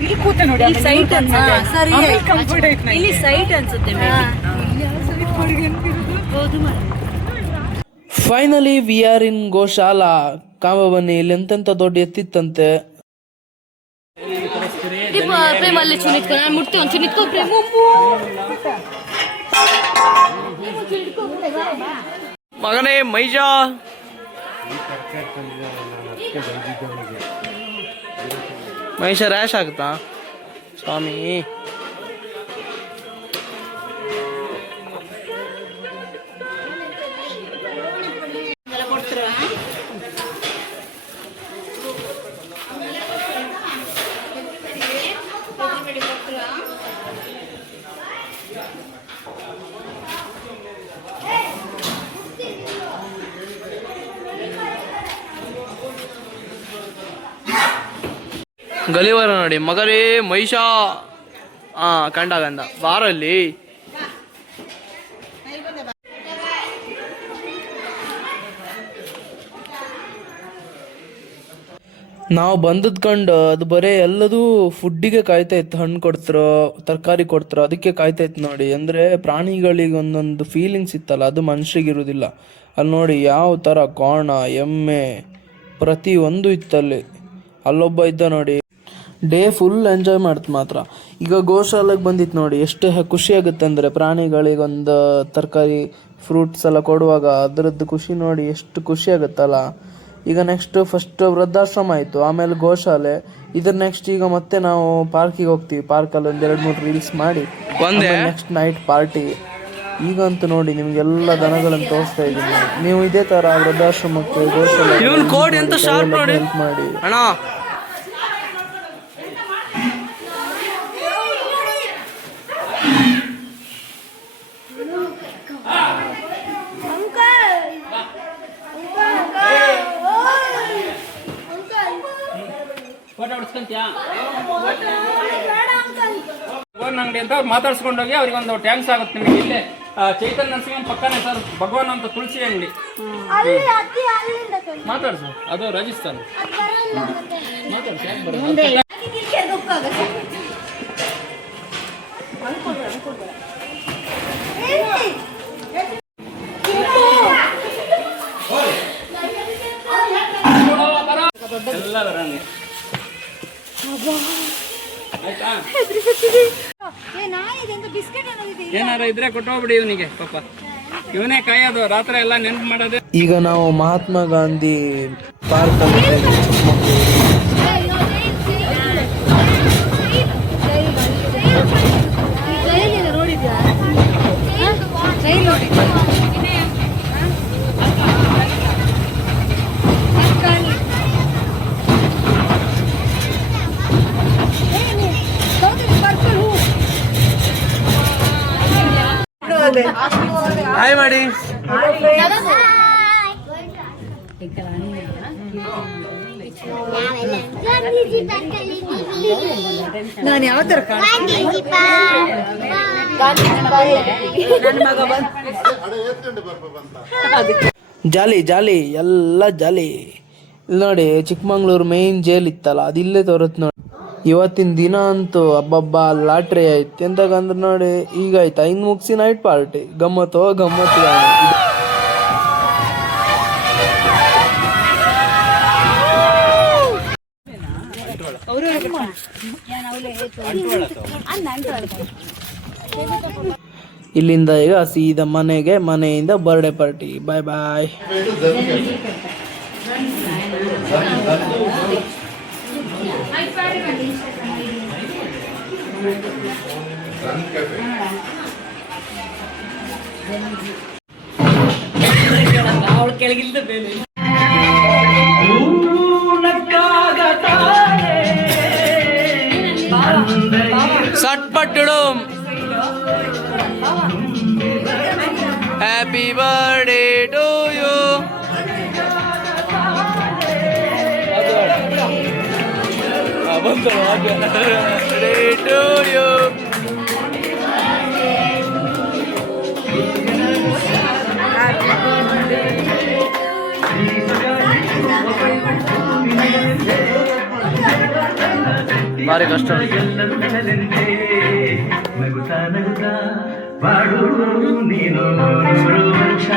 ಇಲ್ಲಿ ಕೂತ ನೋಡಿ, ಇಲ್ಲಿ ಸೈಟ್ ಅನ್ಸುತ್ತೆ, ಇಲ್ಲಿ ಸೈಟ್ ಅನ್ಸುತ್ತೆ. ಫೈನಲಿ ವಿ ಆರ್ ಇನ್ ಗೋಶಾಲಾ. ಕಾಮ ಬನ್ನಿ, ಇಲ್ಲಿ ಎಂತೆಂತ ದೊಡ್ಡ ಎತ್ತಿತ್ತಂತೆ. ಪ್ರೇಮ ಅಲ್ಲೇ ಚುನಿತ್ಕೊ, ನಾನು ಮುಟ್ತಿ ಒಂದು ಚುನಿತ್ಕೊ ಪ್ರೇಮ. ಮಗನೇ ಮೈಜ ಮಹಿಷ ರ್ಯಾಶ್ ಆಗ್ತಾ ಸ್ವಾಮಿ. ಗಲಿವರ ನೋಡಿ ಮಗರೇ ಮಹಿಷ. ಕಂಡ ಬಾರಲ್ಲಿ ನಾವು ಬಂದದ್ ಕಂಡು ಅದು ಬರೇ ಎಲ್ಲದೂ ಫುಡ್ಡಿಗೆ ಕಾಯ್ತಾ ಇತ್ತು. ಹಣ್ಣು ಕೊಡ್ತಾರೋ ತರಕಾರಿ ಕೊಡ್ತಾರೋ ಅದಕ್ಕೆ ಕಾಯ್ತಾ ಇತ್ತು ನೋಡಿ. ಅಂದರೆ ಪ್ರಾಣಿಗಳಿಗೆ ಒಂದೊಂದು ಫೀಲಿಂಗ್ಸ್ ಇತ್ತಲ್ಲ, ಅದು ಮನುಷ್ಯರಿಗೆ ಇರೋದಿಲ್ಲ. ಅಲ್ಲಿ ನೋಡಿ ಯಾವ ಥರ ಕೋಣ, ಎಮ್ಮೆ ಪ್ರತಿ ಒಂದು ಇತ್ತಲ್ಲಿ. ಅಲ್ಲೊಬ್ಬ ಇದ್ದ ನೋಡಿ, ಡೇ ಫುಲ್ ಎಂಜಾಯ್ ಮಾಡ್ತು ಮಾತ್ರ. ಈಗ ಗೋಶಾಲೆಗೆ ಬಂದಿತ್ತು ನೋಡಿ, ಎಷ್ಟು ಖುಷಿ ಆಗುತ್ತೆ ಅಂದರೆ ಪ್ರಾಣಿಗಳಿಗೆ ಒಂದು ತರಕಾರಿ ಫ್ರೂಟ್ಸ್ ಎಲ್ಲ ಕೊಡುವಾಗ ಅದರದ್ದು ಖುಷಿ ನೋಡಿ ಎಷ್ಟು ಖುಷಿ ಆಗುತ್ತಲ್ಲ. ಈಗ ನೆಕ್ಸ್ಟ್ ಫಸ್ಟ್ ವೃದ್ಧಾಶ್ರಮ ಆಯಿತು, ಆಮೇಲೆ ಗೋಶಾಲೆ. ಇದ್ರ ನೆಕ್ಸ್ಟ್ ಈಗ ಮತ್ತೆ ನಾವು ಪಾರ್ಕಿಗೆ ಹೋಗ್ತೀವಿ. ಪಾರ್ಕಲ್ಲಿ ಒಂದು 2-3 ರೀಲ್ಸ್ ಮಾಡಿ ನೆಕ್ಸ್ಟ್ ನೈಟ್ ಪಾರ್ಟಿ. ಈಗಂತೂ ನೋಡಿ ನಿಮ್ಗೆಲ್ಲ ದನಗಳನ್ನು ತೋರಿಸ್ತಾ ಇದ್ದೀನಿ. ನೀವು ಇದೇ ಥರ ವೃದ್ಧಾಶ್ರಮಕ್ಕೆ ಗೋಶಾಲೆ ಹೆಲ್ಪ್ ಮಾಡಿ. ಭಗವಾನ್ ಅಂಗಡಿ ಅಂತ ಅವ್ರು ಮಾತಾಡ್ಸ್ಕೊಂಡೋಗಿ ಅವ್ರಿಗೆ ಒಂದು ಟ್ಯಾಂಕ್ಸ್ ಆಗುತ್ತೆ ನಿಮಗೆ. ಇಲ್ಲೇ ಚೈತನ್ಯ ನರಸಿಂಹನ್ ಪಕ್ಕನೇ ಸರ್ ಭಗವಾನ್ ಅಂತ ತುಳಸಿ ಅಂಗಡಿ. ಮಾತಾಡ್ಸು, ಅದು ರಾಜಸ್ಥಾನ್. ಎಲ್ಲ ಬರಂಗೆ ಏನಾರ ಇದ್ರೆ ಕೊಟ್ಟೋಗ್ಬಿಡಿ ಇವನಿಗೆ. ಪಾಪ ಇವನೇ ಕಾಯೋದು ರಾತ್ರಿ ಎಲ್ಲ ನೆನ್ಪು ಮಾಡೋದು. ಈಗ ನಾವು ಮಹಾತ್ಮ ಗಾಂಧಿ ಪಾರ್ಕ್ ಅಂತ ಹಾಯ್ ಮಾಡಿ. ನಾನು ಯಾವ ತರ ಜಾಲಿ ಜಾಲಿ ಎಲ್ಲ ಜಾಲಿ. ಇಲ್ಲಿ ನೋಡಿ ಚಿಕ್ಕಮಂಗ್ಳೂರು ಮೇನ್ ಜೈಲ್ ಇತ್ತಲ್ಲ, ಅದಿಲ್ಲೇ ತೋರತ್ ನೋಡಿ. ಇವತ್ತಿನ ದಿನ ಅಂತೂ ಹಬ್ಬಬ್ಬ ಲಾಟ್ರಿ ಆಯ್ತು. ಎಂತಕಂದ್ರೆ ನೋಡಿ ಈಗ ಆಯ್ತಾ, ಇನ್ನು ಮುಗಿಸಿ ನೈಟ್ ಪಾರ್ಟಿ. ಗಮ್ಮತ್ತು ಗಮ್ಮತ್ತು. ಇಲ್ಲಿಂದ ಈಗ ಸೀದಾ ಮನೆಗೆ, ಮನೆಯಿಂದ ಬರ್ಡೇ ಪಾರ್ಟಿ. ಬಾಯ್ ಬಾಯ್. ಕೆಳಗಿಲ್ದ ಬೇರೆ ಸಟ್ಪಟ್ಟು. Happy birthday to you. Birthday to you. ಭಾರಿ ಕಷ್ಟ ಉಂಟು. ನಗುತ್ತಾ ನಗುತ್ತಾ ಬಾಡು ನೀನು ನೂರು ವರ್ಷ